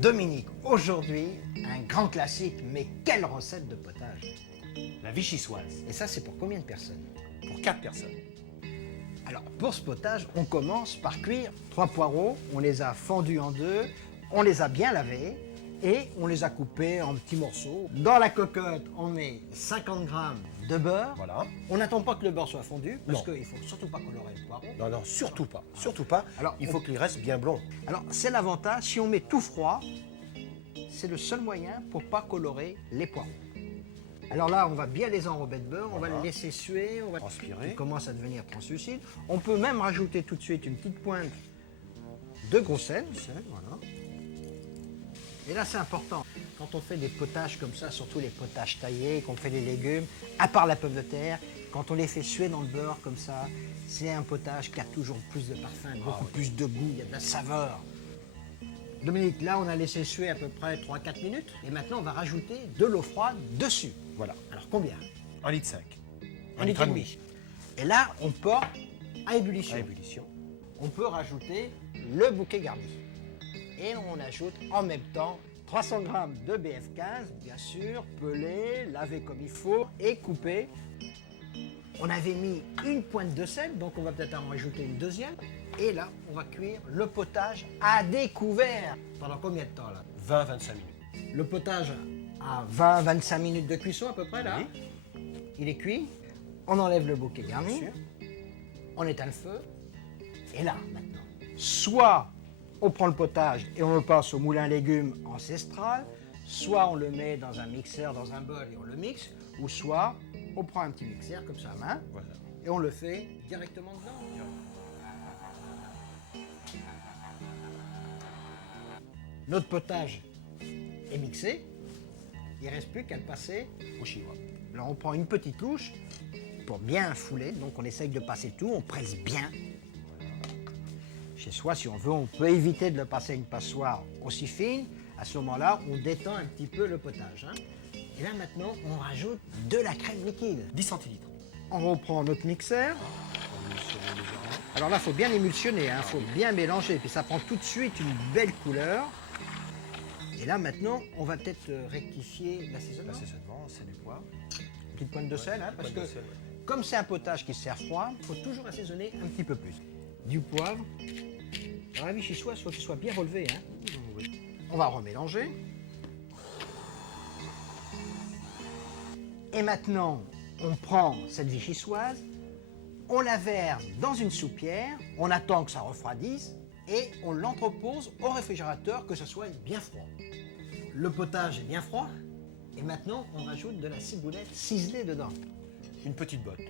Dominique, aujourd'hui, un grand classique, mais quelle recette de potage! La vichysoise, Et ça, c'est pour combien de personnes? pour 4 personnes. Alors, pour ce potage, on commence par cuire 3 poireaux. On les a fendus en deux, on les a bien lavés et on les a coupés en petits morceaux. Dans la cocotte, on met 50 g de beurre. Voilà. On n'attend pas que le beurre soit fondu parce Non. qu'il ne faut surtout pas colorer le poireau. Non, non, surtout pas. Surtout pas. Alors, il faut qu'il reste bien blond. Alors, c'est l'avantage, si on met tout froid, c'est le seul moyen pour pas colorer les poireaux. Alors là, on va bien les enrober de beurre, on va les laisser suer, on va Transpirer. ils commencent à devenir translucides. On peut même rajouter tout de suite une petite pointe de gros sel. Voilà. Et là, c'est important. Quand on fait des potages comme ça, surtout les potages taillés, qu'on fait les légumes, à part la pomme de terre, quand on les fait suer dans le beurre comme ça, c'est un potage qui a toujours plus de parfum, beaucoup plus de goût, il y a de la saveur. Dominique, là, on a laissé suer à peu près 3-4 minutes. Et maintenant, on va rajouter de l'eau froide dessus. Voilà. Alors, combien? 1,5 litre. 1,5 litre. Et là, on porte à ébullition. À ébullition. On peut rajouter le bouquet garni. Et on ajoute en même temps 300 g de BF15, bien sûr, pelé, lavé comme il faut et coupé. On avait mis une pointe de sel, donc on va peut-être en rajouter une deuxième. Et là, on va cuire le potage à découvert. Pendant combien de temps là? 20-25 minutes. Le potage a 20-25 minutes de cuisson à peu près là. Il est cuit. On enlève le bouquet garni. sûr. On éteint le feu. Et là, maintenant, soit on prend le potage et on le passe au moulin à légumes ancestral, soit on le met dans un mixeur, dans un bol et on le mixe, ou soit on prend un petit mixeur comme ça à main Voilà. et on le fait directement dedans. Notre potage est mixé, il ne reste plus qu'à le passer Au chinois. Alors on prend une petite louche pour bien fouler, donc on essaye de passer tout, on presse bien. Chez soi, si on veut, on peut éviter de le passer à une passoire aussi fine. À ce moment-là, on détend un petit peu le potage. Et là maintenant, on rajoute de la crème liquide. 10 centilitres. On reprend notre mixeur. Alors là, il faut bien émulsionner, il faut bien mélanger, puis ça prend tout de suite une belle couleur. Et là maintenant, on va peut-être rectifier l'assaisonnement. L'assaisonnement, c'est du poivre. Une petite pointe de sel, parce que Pointe de sel, ouais. comme c'est un potage qui se sert froid, il faut toujours assaisonner un petit peu plus. Du poivre. Alors la vichysoise, il faut qu'il soit bien relevé. On va remélanger. Et maintenant, on prend cette vichysoise, on la verse dans une soupière, on attend que ça refroidisse et on l'entrepose au réfrigérateur, que ce soit bien froid. Le potage est bien froid et maintenant on rajoute de la ciboulette ciselée dedans. Une petite botte.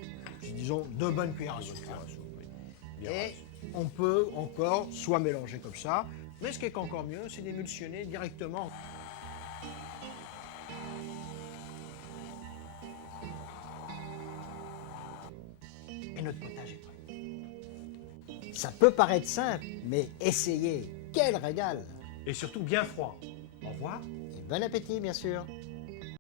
Disons 2 bonnes cuillères à soupe. Bien Et on peut encore soit mélanger comme ça, mais ce qui est encore mieux, c'est d'émulsionner directement. Et notre potage est prêt. Ça peut paraître simple, mais essayez, quel régal! Et surtout bien froid. Au revoir. Et bon appétit, bien sûr!